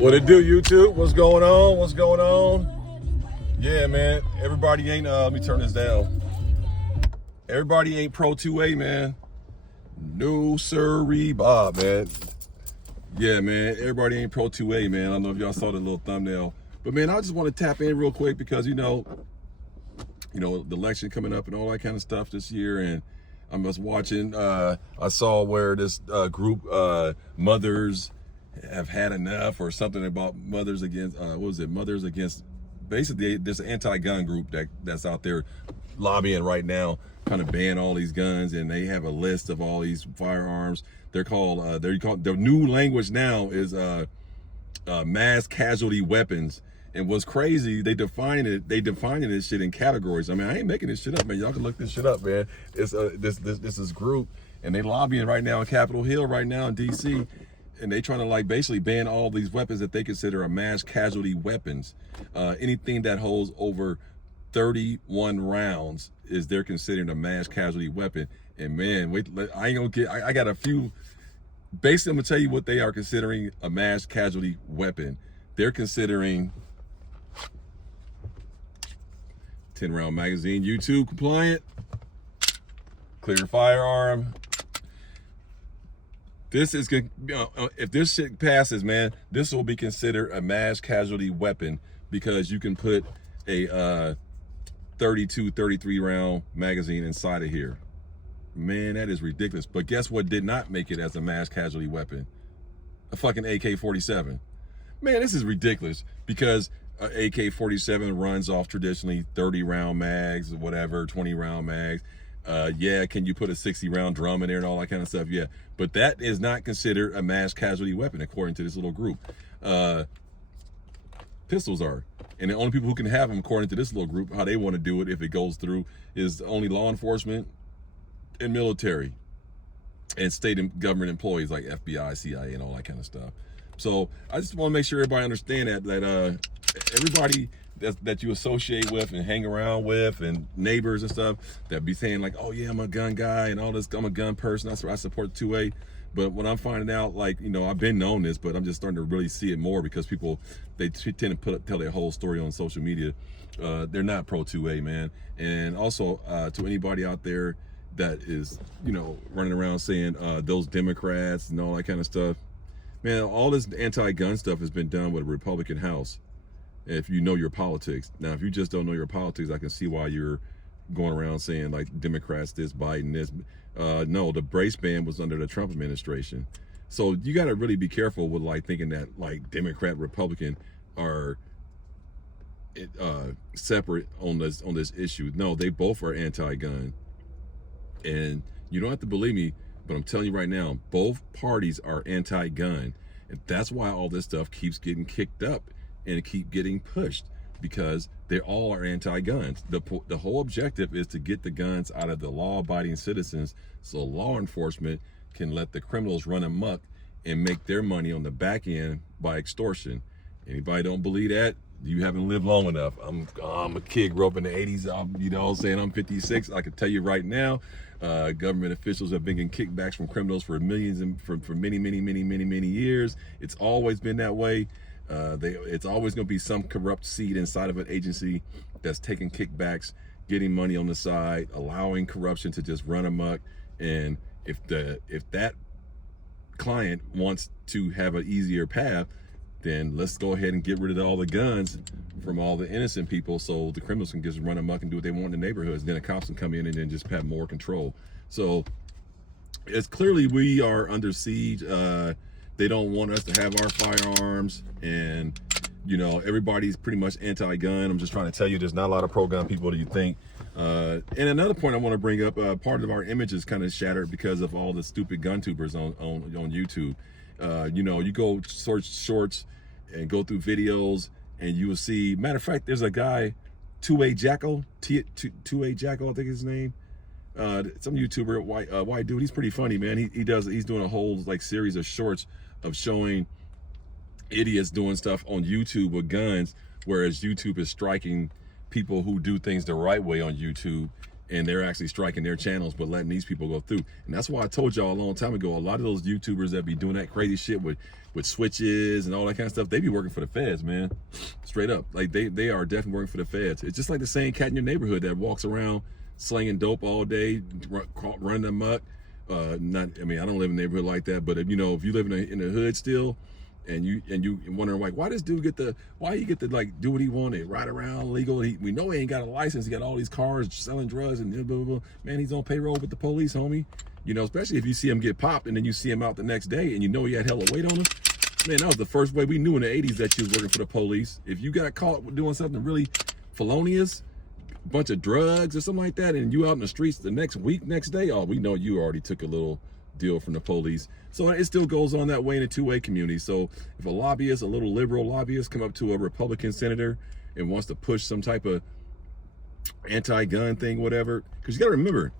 What it do, YouTube? What's going on? What's going on? Yeah, man. Everybody ain't, let me turn this down. Everybody ain't pro 2A, man. No sirree, Bob, man. Yeah, man. Everybody ain't pro 2A, man. I don't know if y'all saw the little thumbnail. But, man, I just want to tap in real quick because, you know, the election coming up and all that kind of stuff this year. And I was watching, I saw where this group, Mothers Have Had Enough, or something about Mothers Against, what was it? Mothers Against, basically this anti-gun group that's out there lobbying right now, kind of ban all these guns, and they have a list of all these firearms. They're called, the new language now is mass casualty weapons. And what's crazy, they defining this shit in categories. I mean, I ain't making this shit up, man. Y'all can look this shit up, man. It's this is group, and they lobbying right now in Capitol Hill right now in DC, and they trying to like basically ban all these weapons that they consider a mass casualty weapons. Anything that holds over 31 rounds is they're considering a mass casualty weapon. And man, wait, I ain't gonna get. I got a few. Basically, I'm gonna tell you what they are considering a mass casualty weapon. They're considering 10-round magazine, YouTube compliant, clear firearm. This is good. If this shit passes, man, this will be considered a mass casualty weapon because you can put a 32, 33 round magazine inside of here. Man, that is ridiculous. But guess what did not make it as a mass casualty weapon? A fucking AK-47. Man, this is ridiculous because AK-47 runs off traditionally 30 round mags or whatever, 20 round mags. Yeah, can you put a 60 round drum in there and all that kind of stuff? Yeah, but that is not considered a mass casualty weapon according to this little group. Pistols are, and the only people who can have them according to this little group, how they want to do it if it goes through, is only law enforcement and military and state and government employees like FBI, CIA, and all that kind of stuff. So I just want to make sure everybody understand that everybody that you associate with and hang around with and neighbors and stuff that be saying like, oh yeah, I'm a gun guy and all this, I'm a gun person, that's why I support 2A. But when I'm finding out, like, I've been known this, but I'm just starting to really see it more because people, they tend to tell their whole story on social media. They're not pro 2A, man. And also to anybody out there that is, running around saying those Democrats and all that kind of stuff, man, all this anti-gun stuff has been done with a Republican House. If you know your politics. Now, if you just don't know your politics, I can see why you're going around saying like Democrats this, Biden this. No, the brace ban was under the Trump administration. So you got to really be careful with like thinking that like Democrat, Republican are separate on this issue. No, they both are anti-gun. And you don't have to believe me, but I'm telling you right now, both parties are anti-gun. And that's why all this stuff keeps getting kicked up and keep getting pushed, because they all are anti-guns. The whole objective is to get the guns out of the law-abiding citizens so law enforcement can let the criminals run amok and make their money on the back end by extortion. Anybody don't believe that, you haven't lived long enough. I'm a kid, grew up in the 80s, saying I'm 56. I can tell you right now, government officials have been getting kickbacks from criminals for millions and for many years. It's always been that way. It's always going to be some corrupt seed inside of an agency that's taking kickbacks, getting money on the side, allowing corruption to just run amok. And if that client wants to have an easier path, then let's go ahead and get rid of all the guns from all the innocent people so the criminals can just run amok and do what they want in the neighborhoods. Then the cops can come in and then just have more control. So it's clearly we are under siege. They don't want us to have our firearms, and everybody's pretty much anti-gun. I'm just trying to tell you, there's not a lot of pro-gun people that you think. And another point I want to bring up, part of our image is kind of shattered because of all the stupid gun tubers on YouTube. You go search shorts and go through videos, and you will see. Matter of fact, there's a guy, 2A Jacko, 2A Jacko, I think is his name. Some YouTuber, white dude. He's pretty funny, man. He's doing a whole like series of shorts of showing idiots doing stuff on YouTube with guns, whereas YouTube is striking people who do things the right way on YouTube. and they're actually striking their channels but letting these people go through. And that's why I told y'all a long time ago, a lot of those YouTubers that be doing that crazy shit with switches and all that kind of stuff, they be working for the feds, man. Straight up. Like they are definitely working for the feds. It's just like the same cat in your neighborhood that walks around slinging dope all day, running amok. I don't live in a neighborhood like that, but if you live in the hood still, and you wondering like, why he get to like do what he wanted, ride around legal. We know he ain't got a license. He got all these cars selling drugs and blah, blah, blah. Man, he's on payroll with the police, homie. Especially if you see him get popped and then you see him out the next day and he had hella weight on him. Man, that was the first way we knew in the 80s that you was working for the police. If you got caught doing something really felonious, a bunch of drugs or something like that, and you out in the streets the next day, oh, we know you already took a little deal from the police. So it still goes on that way in a two-way community. So if a little liberal lobbyist come up to a Republican senator and wants to push some type of anti-gun thing, whatever, because you got to remember,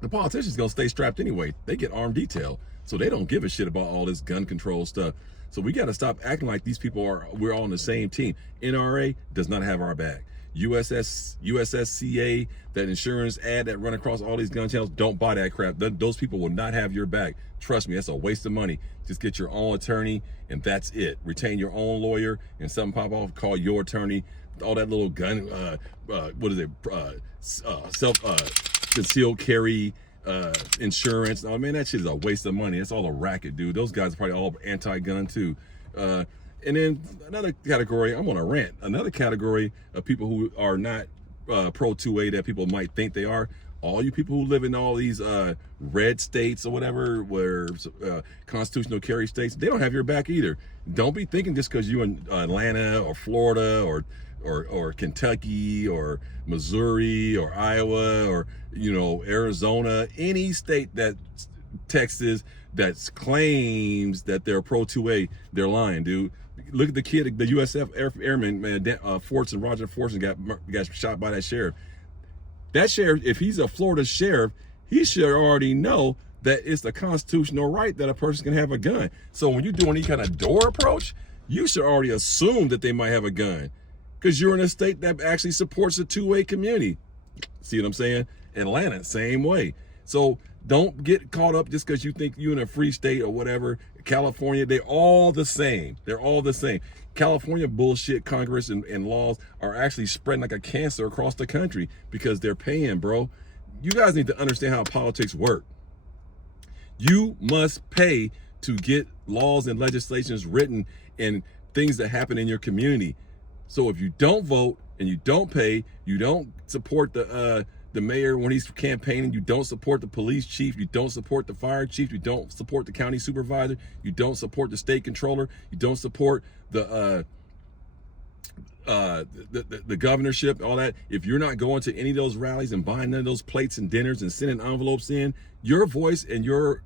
the politicians gonna stay strapped anyway. They get armed detail, so they don't give a shit about all this gun control stuff. So we got to stop acting like these people we're all on the same team. NRA does not have our back. USSCA, that insurance ad that run across all these gun channels, don't buy that crap. Those people will not have your back. Trust me, that's a waste of money. Just get your own attorney, and that's it. Retain your own lawyer, and something pop off, call your attorney. All that little gun, concealed carry insurance. Oh man, that shit is a waste of money. It's all a racket, dude. Those guys are probably all anti-gun too. And then another category, I'm on a rant. Another category of people who are not pro 2A that people might think they are. All you people who live in all these red states or whatever, where constitutional carry states, they don't have your back either. Don't be thinking just because you're in Atlanta or Florida or Kentucky or Missouri or Iowa or Arizona, any state that Texas that claims that they're pro 2A, they're lying, dude. Look at the kid, the USF airman, man, Roger Fortson got shot by that sheriff. That sheriff, if he's a Florida sheriff, he should already know that it's the constitutional right that a person can have a gun. So when you're doing any kind of door approach, you should already assume that they might have a gun, because you're in a state that actually supports the 2A community. See what I'm saying? Atlanta, same way. So don't get caught up just because you think you're in a free state or whatever. California, they're all the same. They're all the same. California bullshit, Congress and laws are actually spreading like a cancer across the country because they're paying, bro. You guys need to understand how politics work. You must pay to get laws and legislations written and things that happen in your community. So if you don't vote and you don't pay, you don't support the mayor when he's campaigning, you don't support the police chief, you don't support the fire chief, you don't support the county supervisor, you don't support the state controller, you don't support the governorship, all that. If you're not going to any of those rallies and buying none of those plates and dinners and sending envelopes in, your voice and your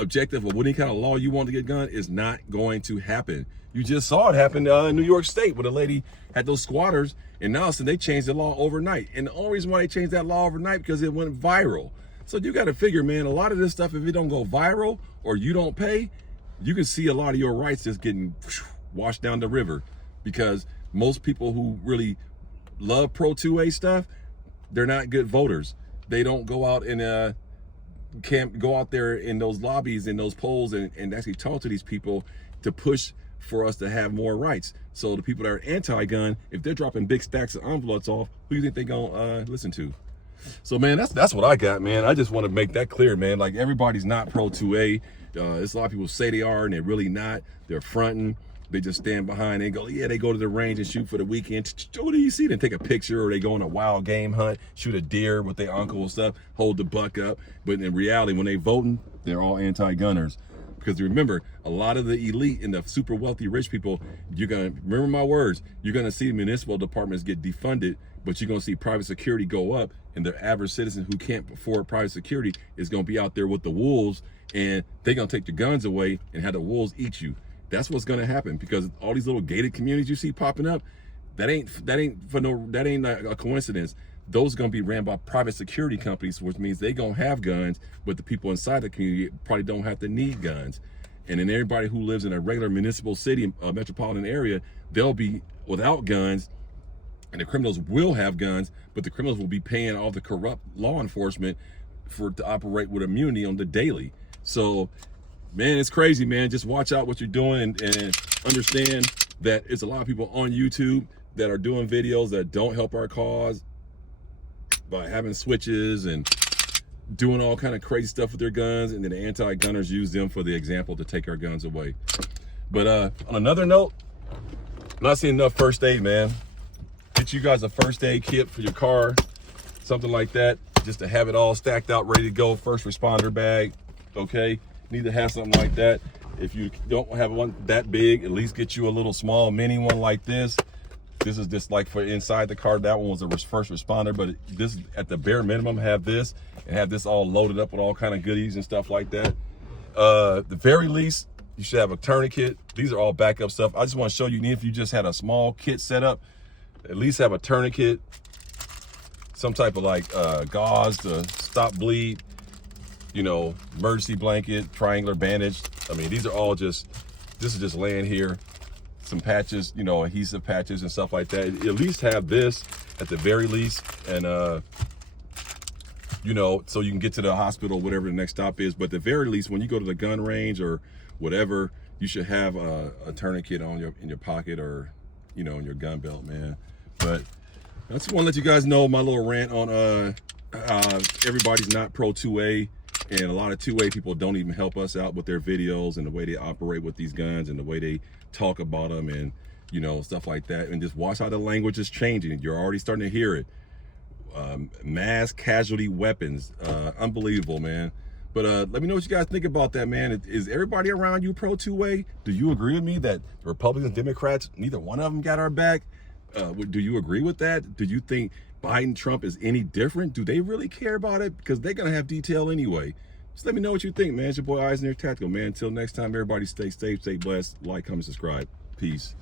objective of any kind of law you want to get done is not going to happen. You just saw it happen in New York State where the lady had those squatters, and now they changed the law overnight. And the only reason why they changed that law overnight because it went viral. So you got to figure, man, a lot of this stuff, if it don't go viral or you don't pay, you can see a lot of your rights just getting washed down the river, because most people who really love pro 2A stuff, they're not good voters. They don't go out and can't go out there in those lobbies, in those polls, and actually talk to these people to push for us to have more rights. So the people that are anti-gun, if they're dropping big stacks of envelopes off, who do you think they're gonna listen to? So man, that's what I got, man. I just want to make that clear, man. Like, everybody's not pro 2A. There's a lot of people say they are and they're really not. They're fronting. They just stand behind and go, yeah, they go to the range and shoot for the weekend. What do you see? Then take a picture, or they go on a wild game hunt, shoot a deer with their uncle and stuff, hold the buck up. But in reality, when they voting, they're all anti-gunners. Because remember, a lot of the elite and the super wealthy rich people, you're going to, remember my words, you're going to see municipal departments get defunded, but you're going to see private security go up, and the average citizen who can't afford private security is going to be out there with the wolves, and they're going to take the guns away and have the wolves eat you. That's what's going to happen, because all these little gated communities you see popping up, that ain't a coincidence. Those are going to be ran by private security companies, which means they going to have guns, but the people inside the community probably don't have to need guns. And then everybody who lives in a regular municipal city, metropolitan area, they'll be without guns, And the criminals will have guns, but the criminals will be paying all the corrupt law enforcement to operate with immunity on the daily. So, man, it's crazy, man. Just watch out what you're doing and understand that it's a lot of people on YouTube that are doing videos that don't help our cause by having switches and doing all kind of crazy stuff with their guns, and then the anti-gunners use them for the example to take our guns away. But on another note, I'm not seeing enough first aid, man. Get you guys a first aid kit for your car, something like that, just to have it all stacked out, ready to go. First responder bag, okay? Need to have something like that. If you don't have one that big, at least get you a little small mini one like this. This is just like for inside the car. That one was a first responder, but this, at the bare minimum, have this and have this all loaded up with all kind of goodies and stuff like that. The very least, you should have a tourniquet. These are all backup stuff. I just want to show you, even if you just had a small kit set up, at least have a tourniquet, some type of like gauze to stop bleed, you know, emergency blanket, triangular bandage. I mean, these are all just, this is just laying here. Some patches, you know, adhesive patches and stuff like that. At least have this at the very least, and you know, so you can get to the hospital, whatever the next stop is. But at the very least, when you go to the gun range or whatever, you should have a tourniquet on in your pocket, or, you know, in your gun belt, man. But I just want to let you guys know my little rant on everybody's not pro 2A, and a lot of 2A people don't even help us out with their videos and the way they operate with these guns and the way they talk about them, and, you know, stuff like that. And just watch how the language is changing. You're already starting to hear it. Mass casualty weapons, unbelievable, man. But let me know what you guys think about that, man. Is everybody around you pro 2A? Do you agree with me that the Republicans, Democrats, neither one of them got our back? Do you agree with that? Do you think Biden, Trump is any different? Do they really care about it? Because they're gonna have detail anyway. Just let me know what you think, man. It's your boy Eisner Tactical, man. Until next time, everybody stay safe, stay blessed. Like, comment, subscribe. Peace.